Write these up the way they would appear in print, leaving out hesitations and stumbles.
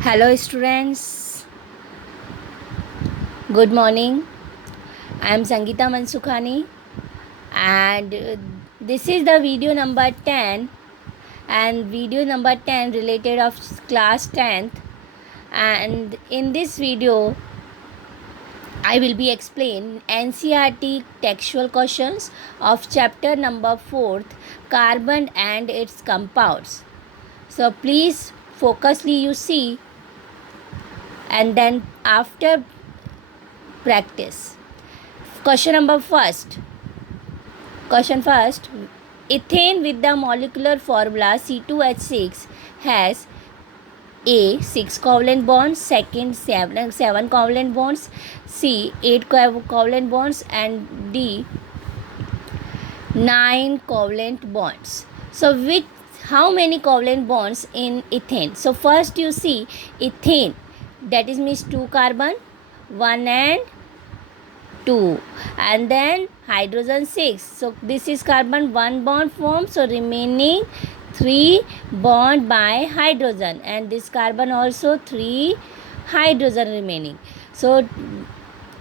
Hello, students. Good morning. I am Sangeeta Mansukhani, and this is the video number 10, and video number 10 related of class 10th. And in this video, I will be explain NCERT textual questions of chapter number 4th, carbon and its compounds. So please focusly you see, and then after practice. Question first. Ethane with the molecular formula C2H6 has A 6 covalent bonds, second 7 covalent bonds, C 8 covalent bonds, and D 9 covalent bonds. So how many covalent bonds in ethane? So first you see ethane, that is means 2 carbon, 1 and 2, and then hydrogen 6. So this is carbon 1 bond formed, so remaining 3 bond by hydrogen, and this carbon also 3 hydrogen remaining. So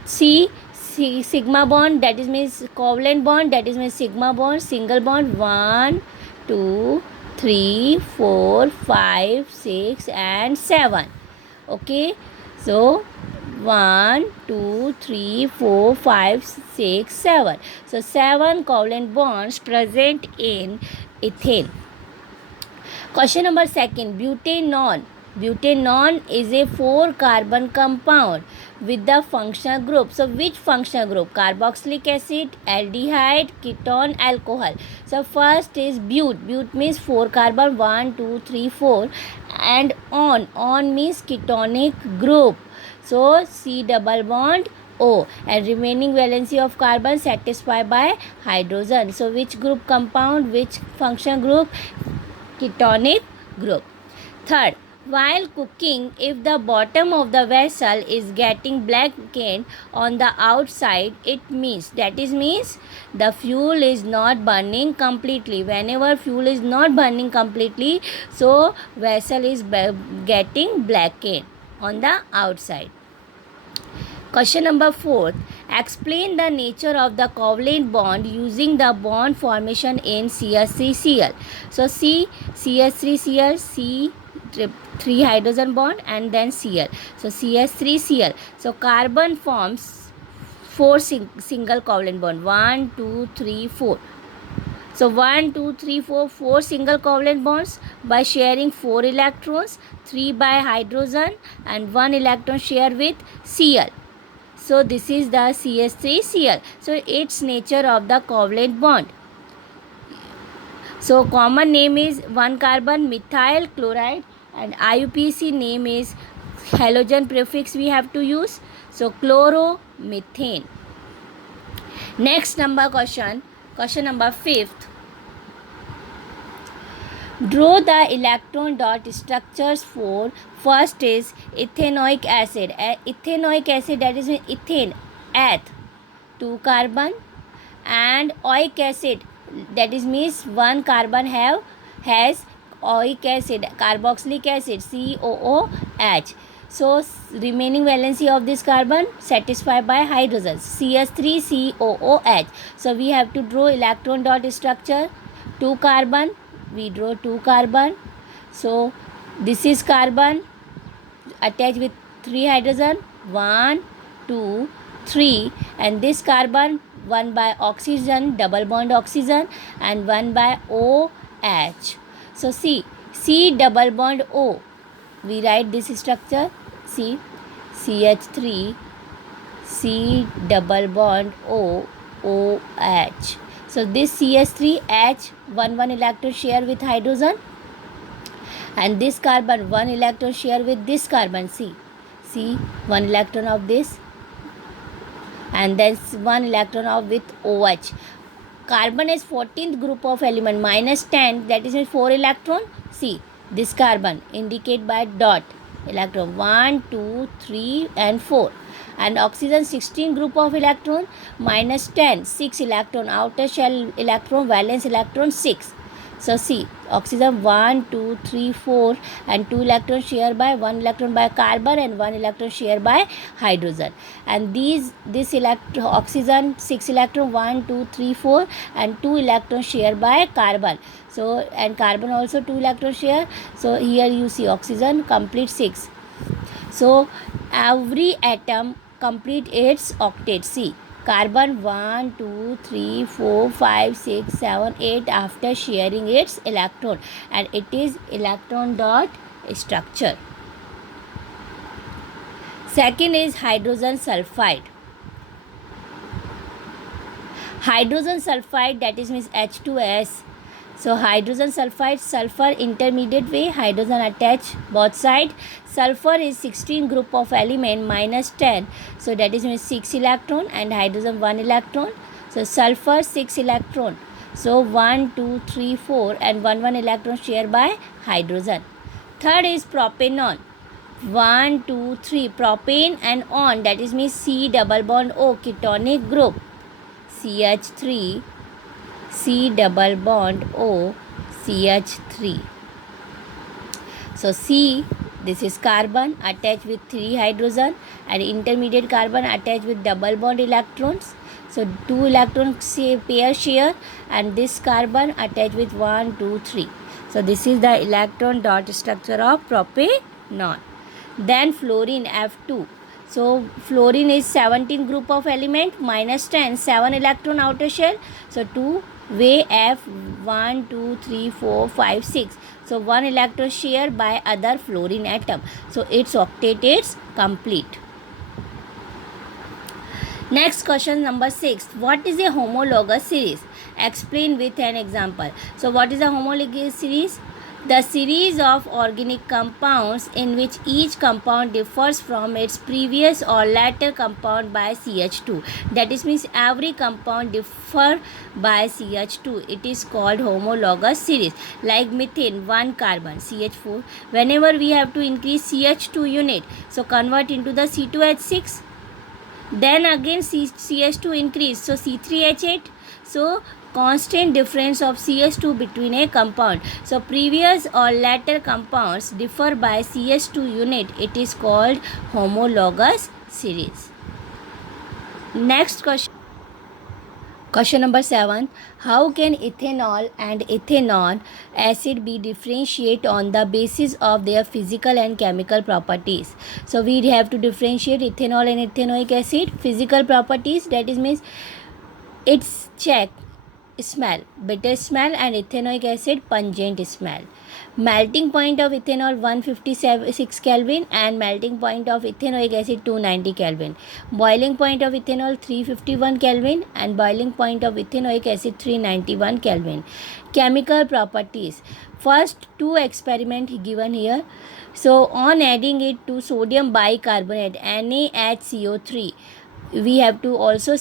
sigma bond, that is means covalent bond, that is means sigma bond, single bond 1 2 3 4 5 6 and 7. Okay, so 1 2 3 4 5 6 7. So 7 covalent bonds present in ethane. Question number 2. Butanol. Butanol is a 4 carbon compound with the functional group. So which functional group? Carboxylic acid, aldehyde, ketone, alcohol. So first is bute. Bute means 4 carbon, 1 2 3 4, and on means ketonic group. So C double bond O, and remaining valency of carbon satisfied by hydrogen. So which group compound, which function group? Ketonic group. Third, while cooking, if the bottom of the vessel is getting blackened on the outside, it means the fuel is not burning completely. Whenever fuel is not burning completely, so vessel is getting blackened on the outside. Question number 4. Explain the nature of the covalent bond using the bond formation in CH3Cl. So CH3Cl, C 3 hydrogen bond, and then Cl. So CH3Cl. So carbon forms 4 single covalent bond. 1 2 3 4. So 1 2 3 4 4 single covalent bonds by sharing 4 electrons, 3 by hydrogen, and 1 electron share with Cl. So this is the CH3Cl. So its nature of the covalent bond. So common name is 1 carbon methyl chloride, and IUPAC name is halogen prefix we have to use. So chloromethane. Next question number 5th. Draw the electron dot structures for first is ethanoic acid. Ethanoic acid, that is ethane, eth, 2 carbon, and oic acid, that is means 1 carbon has oic acid, carboxylic acid, COOH. So remaining valency of this carbon satisfied by hydrogen, CH3COOH. So we have to draw electron dot structure. 2 carbon, we draw 2 carbon. So this is carbon attached with 3 hydrogen, 1 2 3, and this carbon 1 by oxygen, double bond oxygen, and 1 by OH. So C double bond O, we write this structure, C CH3, C double bond O, OH. So this CH3H, 1 electron share with hydrogen, and this carbon 1 electron share with this carbon, C 1 electron of this, and then 1 electron of with OH. Carbon is 14th group of element, minus 10, that is 4 electron. See this carbon indicate by dot electron 1 2 3 and 4, and oxygen 16 group of electron, minus 10, 6 electron, outer shell electron, valence electron 6. So see, oxygen 1, 2, 3, 4 and 2 electrons shared by 1 electron by carbon and 1 electron shared by hydrogen. And this oxygen 6 electron 1, 2, 3, 4 and 2 electrons shared by carbon. So and carbon also 2 electron share. So here you see oxygen complete 6. So every atom complete its octet. See, carbon 1, 2, 3, 4, 5, 6, 7, 8 after sharing its electron, and it is electron dot structure. Second is hydrogen sulfide. Hydrogen sulfide, that is means H2S. So hydrogen sulfide, sulfur intermediate way, hydrogen attach both side. Sulfur is 16 group of element minus 10. So that is means 6 electron and hydrogen 1 electron. So sulfur 6 electron. So 1, 2, 3, 4 and 1 electron shared by hydrogen. Third is propanol. 1, 2, 3 propane and on, that is means C double bond O ketonic group. CH3 C double bond O CH3. So C, this is carbon attached with 3 hydrogen and intermediate carbon attached with double bond electrons. So 2 electrons pair share and this carbon attached with 1, 2, 3. So this is the electron dot structure of propanol. Then fluorine F2. So fluorine is 17 group of element minus 10, 7 electron outer shell. So 2 way F 1, 2, 3, 4, 5, 6. So 1 electron shared by other fluorine atom. So its octet is complete. Next question number 6. What is a homologous series? Explain with an example. So what is a homologous series? The series of organic compounds in which each compound differs from its previous or later compound by CH2. That is means every compound differ by CH2. It is called homologous series. Like methane, 1 carbon, CH4. Whenever we have to increase CH2 unit, so convert into the C2H6. Then again CH2 increase, so C3H8. So constant difference of CH2 between a compound. So previous or later compounds differ by CH2 unit. It is called homologous series. Next question. Question number 7. How can ethanol and ethanol acid be differentiated on the basis of their physical and chemical properties? So we have to differentiate ethanol and ethanoic acid physical properties. That is means its check smell, bitter smell, and ethanoic acid pungent smell. Melting point of ethanol 156 Kelvin and melting point of ethanoic acid 290 Kelvin. Boiling point of ethanol 351 Kelvin and boiling point of ethanoic acid 391 Kelvin. Chemical properties. First two experiment given here. So on adding it to sodium bicarbonate NaHCO3, we have to also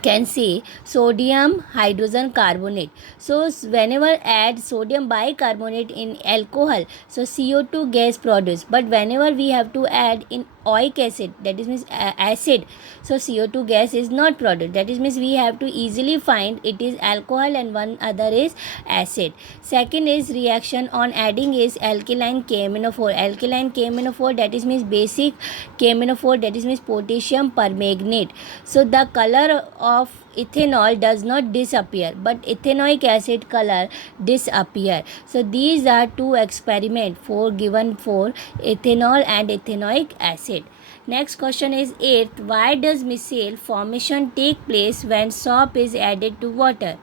can say sodium hydrogen carbonate. So whenever add sodium bicarbonate in alcohol, so CO2 gas produced. But whenever we have to add in oic acid, that is means acid, so CO2 gas is not produced. That is means we have to easily find it is alcohol and one other is acid. Second is reaction on adding is alkaline KMnO4. Alkaline KMnO4, that is means basic KMnO4, that is means potassium permanganate. So the color of ethanol does not disappear, but ethanoic acid color disappear. So these are two experiment given for ethanol and ethanoic acid. Next question is 8th. Why does micelle formation take place when soap is added to water?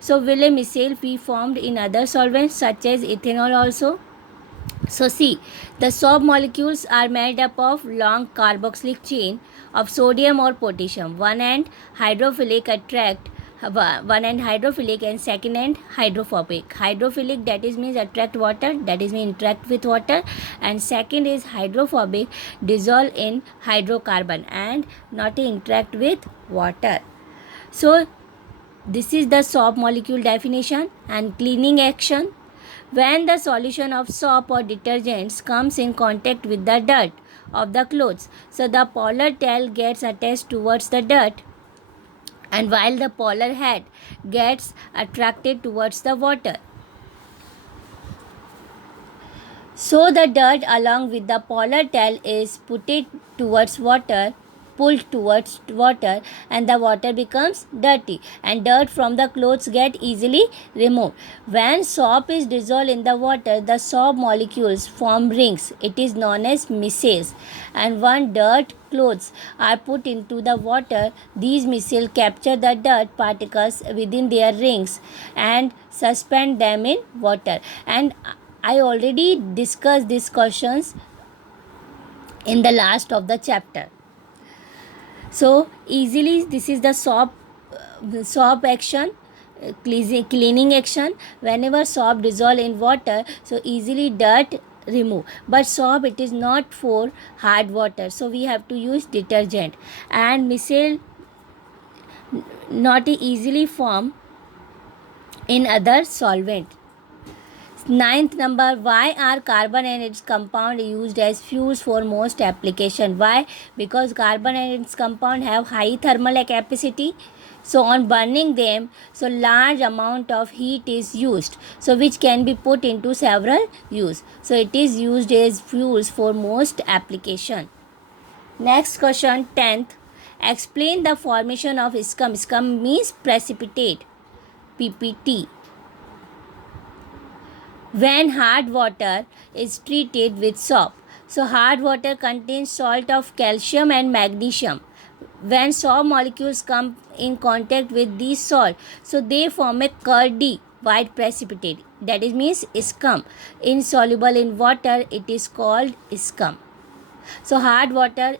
So will a micelle be formed in other solvents such as ethanol also? So see, the soap molecules are made up of long carboxylic chain of sodium or potassium. One end hydrophilic and second end hydrophobic. Hydrophilic, that is means attract water, that is means interact with water, and second is hydrophobic, dissolve in hydrocarbon and not interact with water. So this is the soap molecule definition and cleaning action. When the solution of soap or detergents comes in contact with the dirt of the clothes, so the polar tail gets attached towards the dirt and while the polar head gets attracted towards the water. So the dirt along with the polar tail is towards water, pulled towards water, and the water becomes dirty, and dirt from the clothes get easily removed. When soap is dissolved in the water, the soap molecules form rings. It is known as micelles. And when dirt clothes are put into the water, these micelles capture the dirt particles within their rings and suspend them in water. And I already discussed these questions in the last of the chapter. So easily this is the soap action, cleaning action. Whenever soap dissolve in water, so easily dirt remove. But soap, it is not for hard water, so we have to use detergent. And micelle not easily form in other solvent. Ninth number, why are carbon and its compound used as fuels for most application? Why? Because carbon and its compound have high thermal capacity. So on burning them, so large amount of heat is used, so which can be put into several use. So it is used as fuels for most application. Next question, 10th. Explain the formation of scum. Scum means precipitate. PPT. When hard water is treated with soap. So hard water contains salt of calcium and magnesium. When soap molecules come in contact with these salt, so they form a curdy white precipitate. That is means scum. Insoluble in water, it is called scum. So hard water,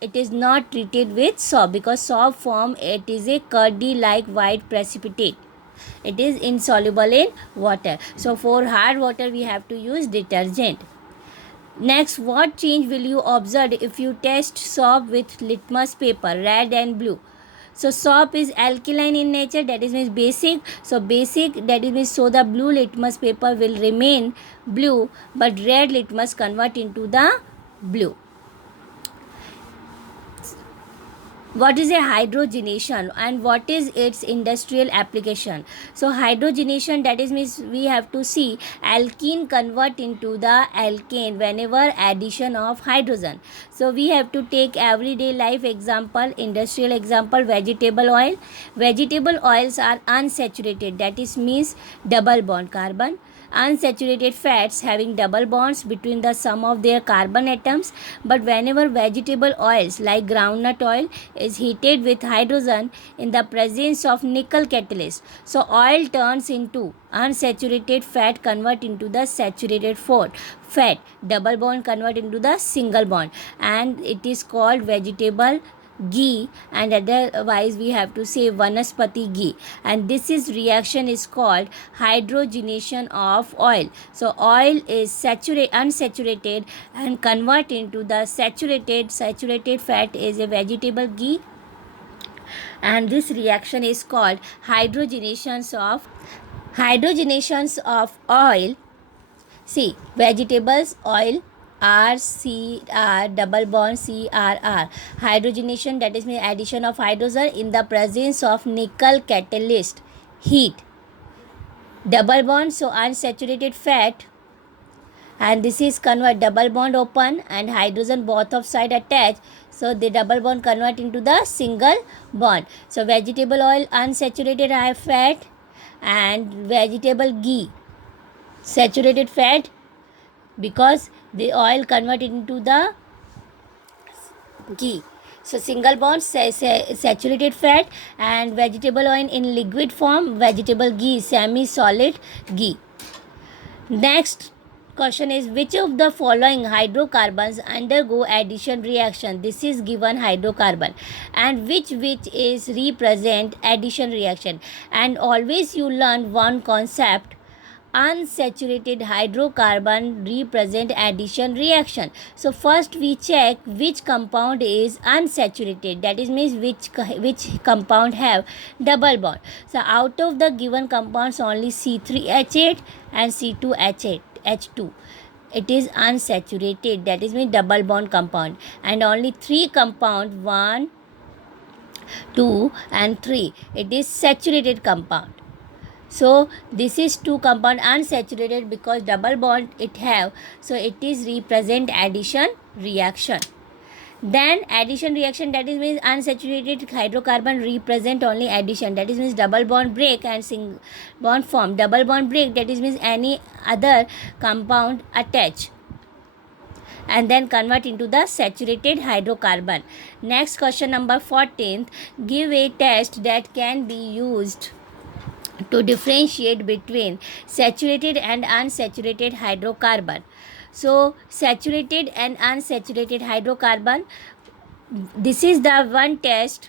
it is not treated with soap because soap form, it is a curdy like white precipitate. It is insoluble in water. So for hard water we have to use detergent. Next, what change will you observe if you test soap with litmus paper, red and blue? So soap is alkaline in nature, that is means basic. So basic, that is means, so the blue litmus paper will remain blue, but red litmus convert into the blue. What is a hydrogenation and what is its industrial application? So hydrogenation, that is means we have to see alkene convert into the alkane whenever addition of hydrogen. So we have to take everyday life example, industrial example, vegetable oil. Vegetable oils are unsaturated, that is means double bond carbon. Unsaturated fats having double bonds between the sum of their carbon atoms. But whenever vegetable oils like groundnut oil is heated with hydrogen in the presence of nickel catalyst, so oil turns into unsaturated fat convert into the saturated fat, double bond convert into the single bond, and it is called vegetable ghee, and otherwise we have to say vanaspati ghee. And this is reaction is called hydrogenation of oil. So oil is unsaturated and convert into the saturated fat is a vegetable ghee, and this reaction is called hydrogenations of oil. See, vegetables oil RCR double bond CRR. Hydrogenation, that is mean addition of hydrogen in the presence of nickel catalyst, heat, double bond, so unsaturated fat, and this is convert double bond open and hydrogen both of side attached, so the double bond convert into the single bond. So vegetable oil unsaturated fat and vegetable ghee saturated fat, because the oil converted into the ghee. So single bond saturated fat and vegetable oil in liquid form, vegetable ghee, semi-solid ghee. Next question is, which of the following hydrocarbons undergo addition reaction? This is given hydrocarbon, and which is represent addition reaction. And always you learn one concept, unsaturated hydrocarbon represent addition reaction. So first we check which compound is unsaturated, that is means which compound have double bond. So out of the given compounds only C3H8 and C2H2 it is unsaturated, that is means double bond compound, and only three compound 1 2 and 3. It is saturated compound. So this is two compound unsaturated because double bond it have, so it is represent addition reaction. Then addition reaction, that is means unsaturated hydrocarbon represent only addition, that is means double bond break and single bond form. Double bond break, that is means any other compound attach and then convert into the saturated hydrocarbon. Next question number 14th, give a test that can be used to differentiate between saturated and unsaturated hydrocarbon. So saturated and unsaturated hydrocarbon, this is the one test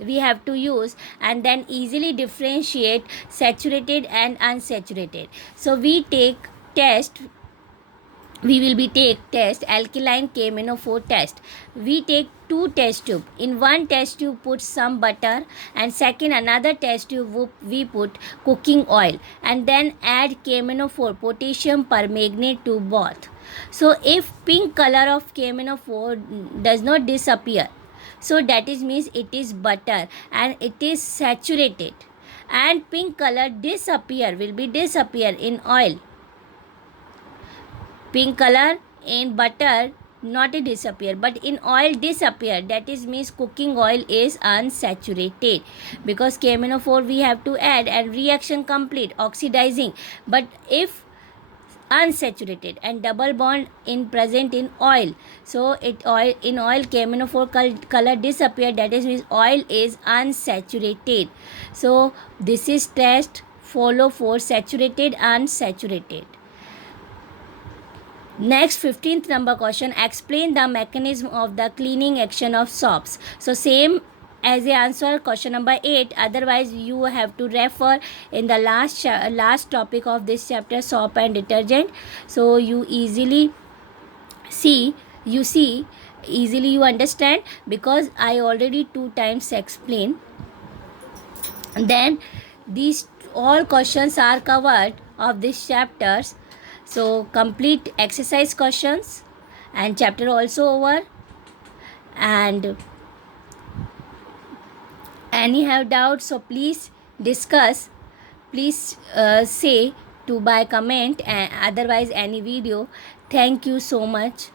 we have to use and then easily differentiate saturated and unsaturated. So we will be take test alkaline KMnO4 test. We take two test tube. In one test tube put some butter and second another test tube we put cooking oil and then add KMnO4 potassium permanganate to both. So if pink color of KMnO4 does not disappear, so that is means it is butter and it is saturated, and pink color will be disappear in oil. Pink color in butter not disappear but in oil disappear, that is means cooking oil is unsaturated because KMnO4 we have to add and reaction complete oxidizing. But if unsaturated and double bond in present in oil, so in oil KMnO4 color disappear, that is means oil is unsaturated. So this is test follow for saturated unsaturated. Next 15th number question, explain the mechanism of the cleaning action of soaps. So same as the answer question number 8, otherwise you have to refer in the last topic of this chapter, soap and detergent. So you easily easily you understand because I already 2 times explained. Then these all questions are covered of these chapters. So complete exercise questions and chapter also over. And any have doubts, so please discuss, please say to by comment and otherwise any video. Thank you so much.